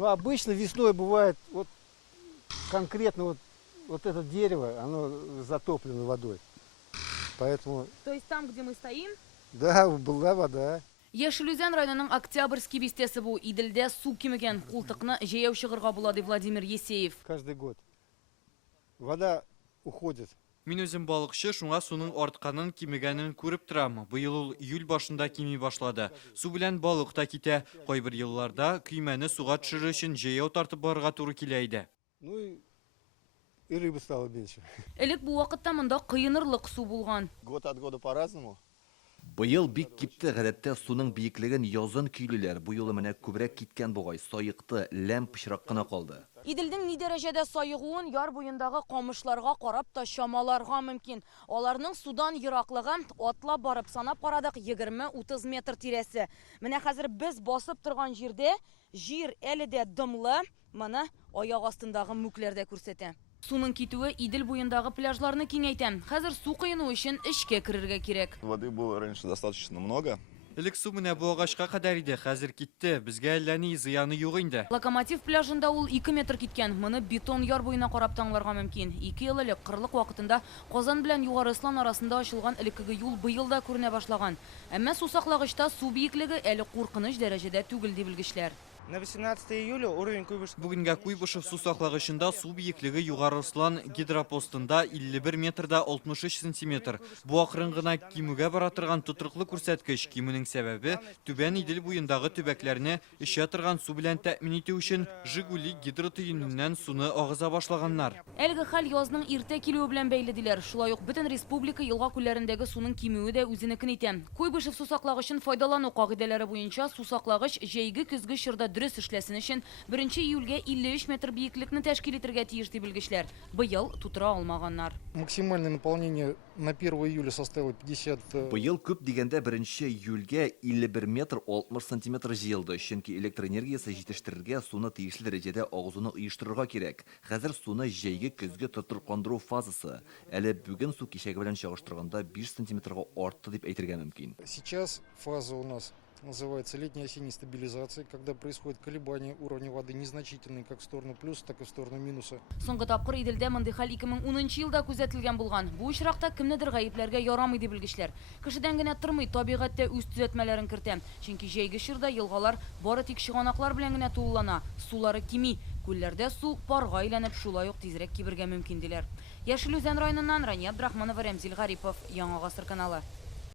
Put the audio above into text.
Ну, обычно весной бывает вот конкретно вот это дерево, оно затоплено водой. Поэтому, То есть там, где мы стоим? да, была вода. Яшілүзен районының Октябрьский бестесі бұл Иділде су кемеген қолтықны жаяу шығырға болады Владимир Есеев. Каждый год вода уходит. Мен өзім балықшы, шуңа суның артқанын кимегенін көріп тұрам. Бұйыл ул июль башында кими башлады. Су белән балық та китә. Кайбер елларда көймәне суга төшерү өчен җәяү тартып барырга туры килә иде. Ну и рыбы стало меньше. Элек бұл вакытта монда кыйынырлык су булган. Год от года по-разному. Быйыл бик кипте, гадәттә суның биеклеген язын көйлеләр. Бу юлы менә күбрәк киткән бугай, сайыкты, ләм пычрак кына калды. Иділдің ни дәрәҗәдә сайыгуын яр буендагы камышларга карап та чамаларга мөмкин. Аларның судан ераклыгы атлап барып санап карадык 20-30 метр тирәсе. Менә хәзер без басып торган җирдә җир әле дә дымлы, моны аяк астындагы мүкләрдә күрсәтә. Суның китүе Идел буендагы пляжларны киңәйтә. Хәзер су кыйну өчен эшкә керергә кирәк. Воды было раньше достаточно много. Элек су менә бу агачка кадәр иде, хәзер китте. Безгә әллә ни зыяны юк инде. Локомотив пляжында ул 2 метр киткән. Моны бетон яр буена карап таңларга мөмкин. 2 ел элек кырлык вакытында Казан белән Югары Ыслан арасында ачылган элеккеге юл быел да күренә башлаган. Әмма су саклагычта су биеклеге әле куркыныч дәрәҗәдә түгел ди белгечләр. На 18 июля уровень Куйбышевского... Бүгенгә Куйбышев су саклагычында су биеклеге Югары Ыслан гидропостында 51 метрда 63 сантиметр. Бу акрын гына кимүгә бара торган тотрыклы күрсәткеч. Кимүнең сәбәбе түбән Идел буендагы төбәкләрне эчә торган су белән тәэмин итү өчен Жигули гидротөененнән суны агыза башлаганнар. Әлеге хәл язның иртә килүе белән бәйле диләр. Шулай ук бөтен республика елга күлләрендәге суның кимүе дә үзенекен итә. Куйбышев су саклагычын файдалану кагыйдәләре буенча су саклагыч җәйге көзге чорда дөрес эшләсен өчен 1 июльгә 53 метр биеклекне тәшкил итәргә тиеш ди белгечләр. Быел тутыра алмаганнар. Максимальное наполнение на 1 июля составило 50... Быйыл күп дигәндә 1 июльгә 51 метр 60 сантиметр җыелды. Чөнки электр энергиясе җитештерергә суны тиешле дәрәҗәдә агызуны оештырырга кирәк. Хәзер суны җәйге көзге тотрыкландыру фазасы. Әле бүген су кичәге белән чагыштырганда 5 сантиметрга артты дип әйтергә мөмкин. Сейчас фаза у нас называется летней-осенней стабилизацией, когда происходит колебания уровня воды незначительные как в сторону плюса, так и в сторону минуса. Соңгы тапкыр Иделдә мондый хәл 2010 елда күзәтелгән булган. Бу очракта кемнедер гаепләргә ярамый ди белгечләр. Кешедән генә тормый, табигатьтә үз төзәтмәләрен кертә. Чөнки җәйге чорда елгалар бары тик чыганаклар белән генә тулылана. Сулары кими. Күлләрдә су парга әйләнеп шулай ук тизрәк кибергә мөмкин диләр. Яшелүзән районыннан Рания Абдрахманова, Рәмзил Гарипов, Яңа Гасыр каналы.